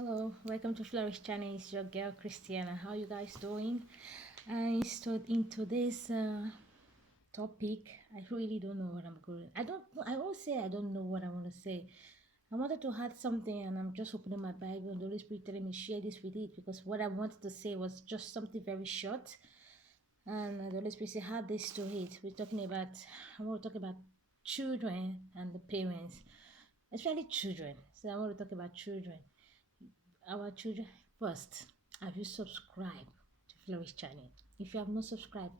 Hello, welcome to Flourish Channel. It's your girl Christiana. How you guys doing? I stood into this topic. I really don't know what I'm going. I don't. I won't say I don't know what I want to say. I wanted to add something, and I'm just opening my Bible, and the Holy Spirit telling me share this with it because what I wanted to say was just something very short, and the Holy Spirit said add this to it. We're talking about. I want to talk about children and the parents, especially children. So I want to talk about children, our children first. Have you subscribed to Flourish channel? If you have not subscribed,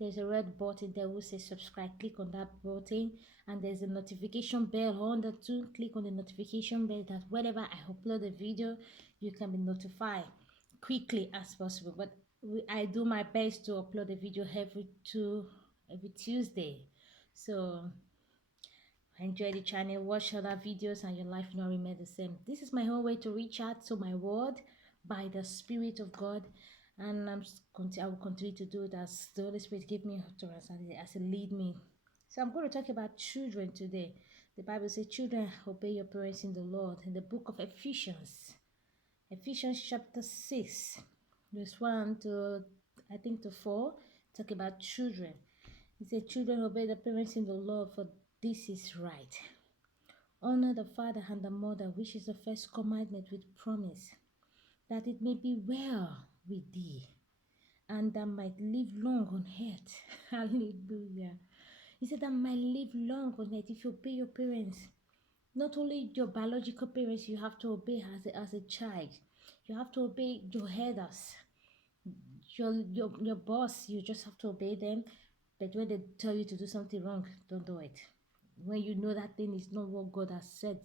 there's a red button there will say subscribe. Click on that button, and there's a notification bell on the two. Click on the notification bell that whenever I upload a video, you can be notified quickly as possible. But I do my best to upload a video every Tuesday. So enjoy the channel, watch other videos, and your life will not remain the same. This is my whole way to reach out to my word by the Spirit of God, and I will continue to do it as the Holy Spirit give me utterance as it lead me. So I'm going to talk about children today. The Bible says, "Children, obey your parents in the Lord." In the book of Ephesians chapter 6, verse 1 to I think to 4, talk about children. It says, "Children, obey the parents in the Lord, for this is right. Honor the father and the mother, which is the first commandment with promise, that it may be well with thee, and that might live long on earth." Hallelujah. He said that might live long on earth. If you obey your parents, not only your biological parents, you have to obey as a child. You have to obey your elders, your boss. You just have to obey them. But when they tell you to do something wrong, don't do it. When you know that thing is not what God has said,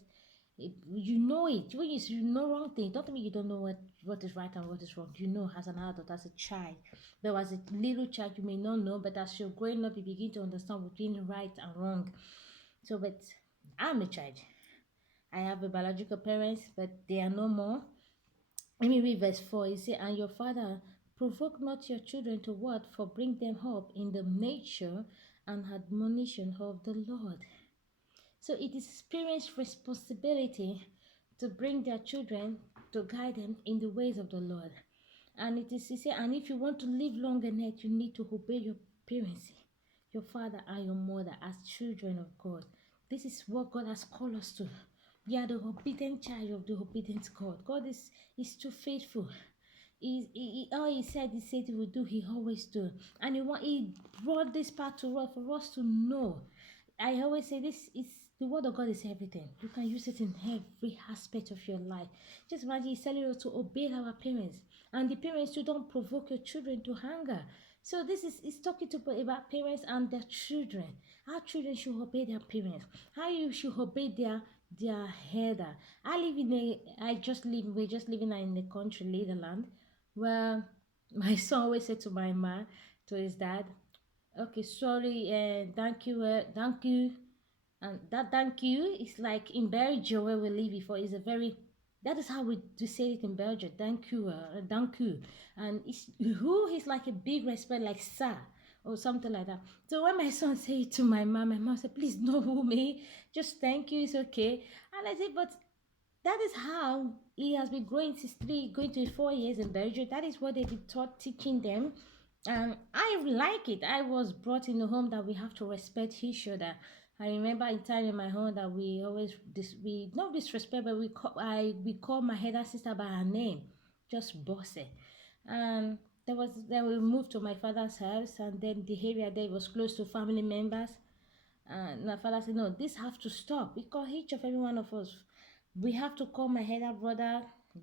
you know it. When you know wrong thing, don't mean you don't know what is right and what is wrong. You know as an adult, as a child. But as a little child, you may not know. But as you're growing up, you begin to understand between right and wrong. So, but I'm a child. I have a biological parents, but they are no more. Let me read verse 4. It says, "And your father provoke not your children to what? For bring them up in the nature and admonition of the Lord." So it is parents' responsibility to bring their children, to guide them in the ways of the Lord. And it is, he said, and if you want to live long on earth, you need to obey your parents, your father and your mother as children of God. This is what God has called us to. We are the obedient child of the obedient God. God is too faithful. All he said he would do, he always do. And he brought this part to us for us to know. I always say this is the word of God is everything. You can use it in every aspect of your life. Just imagine he's telling us to obey our parents. And the parents too, don't provoke your children to anger. So this is talking to about parents and their children. How children should obey their parents. How you should obey their header. We're just living in the country, Netherlands, where my son always said to my man, to his dad, okay, sorry, thank you. And that thank you is like in Belgium where we live before is a very, that is how we do say it in Belgium. Thank you. And it's who is like a big respect, like sir or something like that. So when my son say it to my mom said, please no me, just thank you, it's okay. And I said, but that is how he has been growing since going to 4 years in Belgium. That is what they've been taught, teaching them. And I like it. I was brought in a home that we have to respect each other. I remember in time in my home that we always we not disrespect, but we call my elder sister by her name, just Bosse. And then we moved to my father's house, and then the area there was close to family members. And my father said, no, this have to stop because each of every one of us, we have to call my elder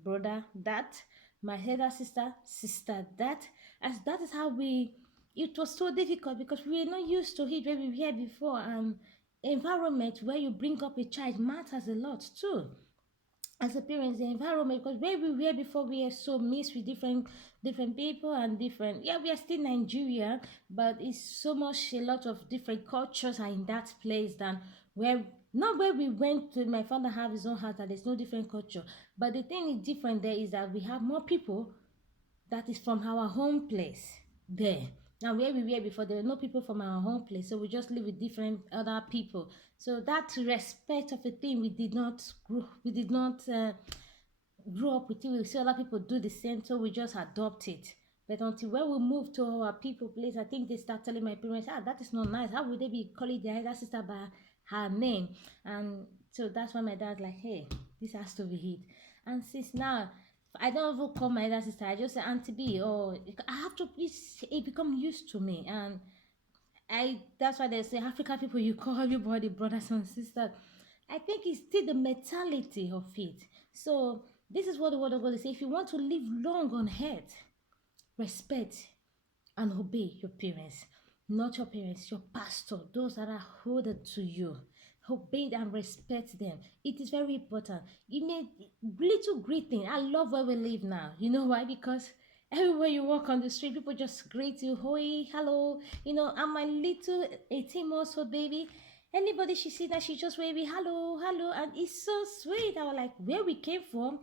brother, that, my elder sister, that. As that is how it was so difficult because we were not used to it where we were before. And environment where you bring up a child matters a lot too as a parents, the environment, because where we were before, we are so mixed with different people and different, yeah, we are still Nigeria, but it's so much a lot of different cultures are in that place than where, not where we went to. My father have his own house that there's no different culture, but the thing is different there is that we have more people that is from our home place there. Now where we were before, there were no people from our home place, so we just live with different other people. So that respect of a thing we did not grow, grew up with it, we see other people do the same, so we just adopt it. But until when we move to our people place, I think they start telling my parents, ah, that is not nice. How would they be calling their elder sister by her name? And so that's why my dad like, hey, this has to be it. And since now, I don't even call my elder sister. I just say Auntie B, or I have to. It become used to me, and I that's why they say African people you call everybody brothers and sisters. I think it's still the mentality of it. So this is what the word of God is saying. If you want to live long on earth, respect and obey your parents, not your parents, your pastor, those that are older to you. Obey and respect them. It is very important. You may little greeting. I love where we live now. You know why? Because everywhere you walk on the street, people just greet you. Hoi, hello. You know, I'm my little 18 months old baby. Anybody she see that she just waving hello, hello, and it's so sweet. I was like, where we came from,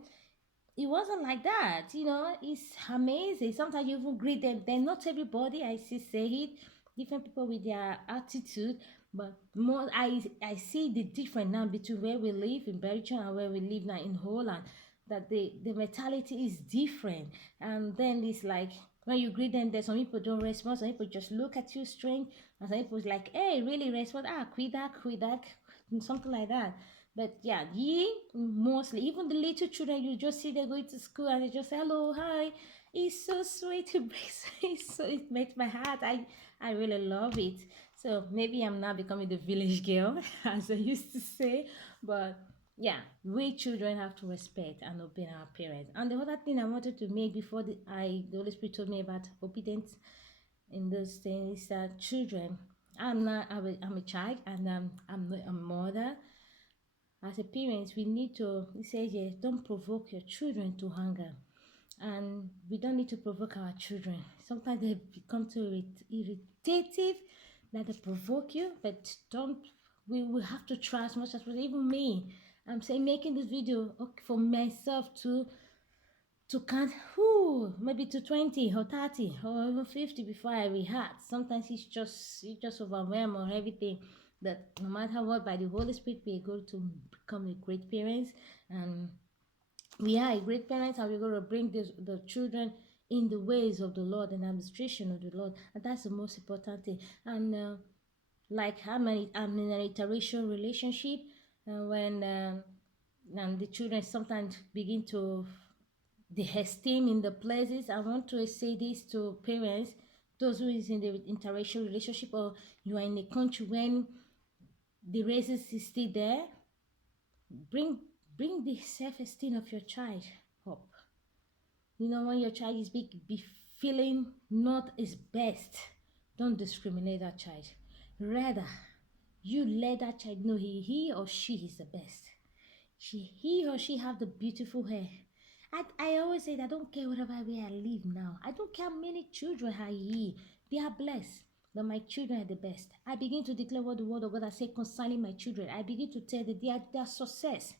it wasn't like that. You know, it's amazing. Sometimes you even greet them. Then not everybody, I see say it. Different people with their attitude, but more I see the difference now between where we live in Belgium and where we live now in Holland. That the mentality is different, and then it's like when you greet them, there's some people don't respond. Some people just look at you strange, and some people like, "Hey, really respond? Ah, quit that, something like that." But yeah, ye mostly, even the little children, you just see they going to school and they just say, hello, hi. It's so sweet. It makes my heart. I really love it. So maybe I'm now becoming the village girl, as I used to say. But yeah, we children have to respect and obey our parents. And the other thing I wanted to make before the Holy Spirit told me about obedience in those things is that children. I'm a child and I'm not a mother. As a parents, we need to, it says here, don't provoke your children to hunger. And we don't need to provoke our children. Sometimes they become too irritative that they provoke you, but don't, we have to try as much as possible. Even me, I'm saying making this video okay, for myself to count maybe to 20 or 30 or even 50 before I react. Sometimes it's just overwhelmed or everything. That no matter what, by the Holy Spirit, we are going to become a great parents, and we are a great parents, and we're going to bring the children in the ways of the Lord and administration of the Lord, and that's the most important thing. And like I'm in an interracial relationship, when and the children sometimes begin to the esteem in the places. I want to say this to parents, those who is in the interracial relationship, or you are in a country when the racism is still there. Bring bring the self-esteem of your child up. You know, when your child is be feeling not his best, don't discriminate that child. Rather, you let that child know he or she is the best. He or she have the beautiful hair. I always say that I don't care whatever way I live now. I don't care how many children I hear. They are blessed. But my children are the best. I begin to declare what the word of God has said concerning my children. I begin to tell that they are success.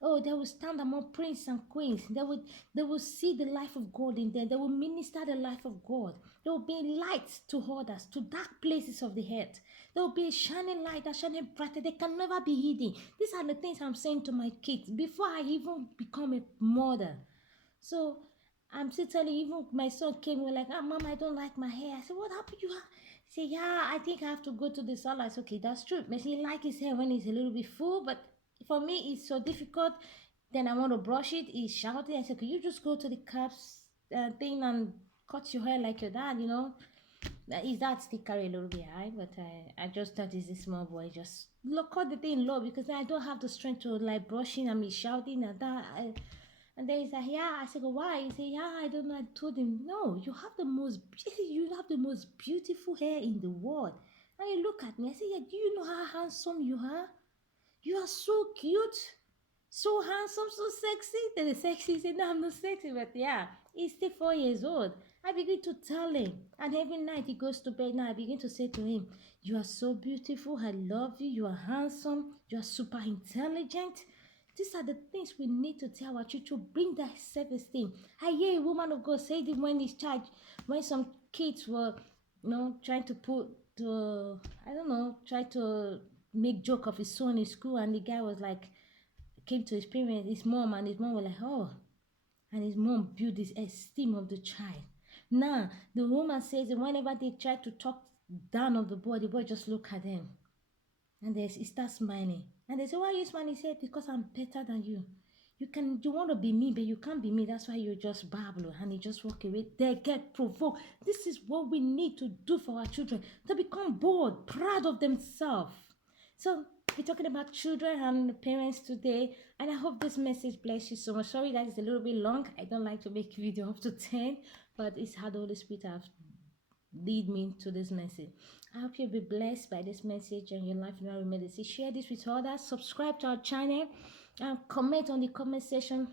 Oh, they will stand among princes and queens. They will see the life of God in them. They will minister the life of God. They will be light to others, to dark places of the earth. There will be a shining light that shining brighter. They can never be hidden. These are the things I'm saying to my kids before I even become a mother. So I'm still telling you, even my son came and like, ah, mom, I don't like my hair. I said, what happened? You have? He said, yeah, I think I have to go to the salon. I said, okay, that's true. But he like his hair when it's a little bit full, but for me, it's so difficult. Then I want to brush it. He's shouting. I said, could you just go to the caps thing and cut your hair like your dad, you know? His dad still carry a little bit high, but I just thought he's a small boy. Just look cut the thing low because I don't have the strength to like brushing and me shouting and that. And then he's like, yeah. I said, why? He said, yeah, I don't know. I told him, no, you have the most beautiful hair in the world. And he looked at me. I said, yeah, do you know how handsome you are? You are so cute, so handsome, so sexy. Then the sexy said, no, I'm not sexy, but yeah, he's still 4 years old. I begin to tell him, and every night he goes to bed. Now I begin to say to him, you are so beautiful. I love you. You are handsome. You are super intelligent. These are the things we need to tell our children to bring that self-esteem. I hear a woman of God say it when his child, when some kids were, trying to put I don't know, try to make joke of his son in school, and the guy was like, came to his parents, his mom, and his mom were like, oh. and his mom built this esteem of the child. Now the woman says that whenever they try to talk down of the boy just look at them, and he starts smiling. And they say, why are you smiling? He said, because I'm better than you. You want to be me, but you can't be me. That's why you just babble. And he just walk away. They get provoked. This is what we need to do for our children, to become bold, proud of themselves. So we're talking about children and parents today, and I hope this message bless you so much. Sorry that it's a little bit long. I don't like to make video up to 10, but it's how the Holy Spirit have lead me to this message. I hope you'll be blessed by this message and your life will remain the same. Share this with others, subscribe to our channel, and comment on the comment section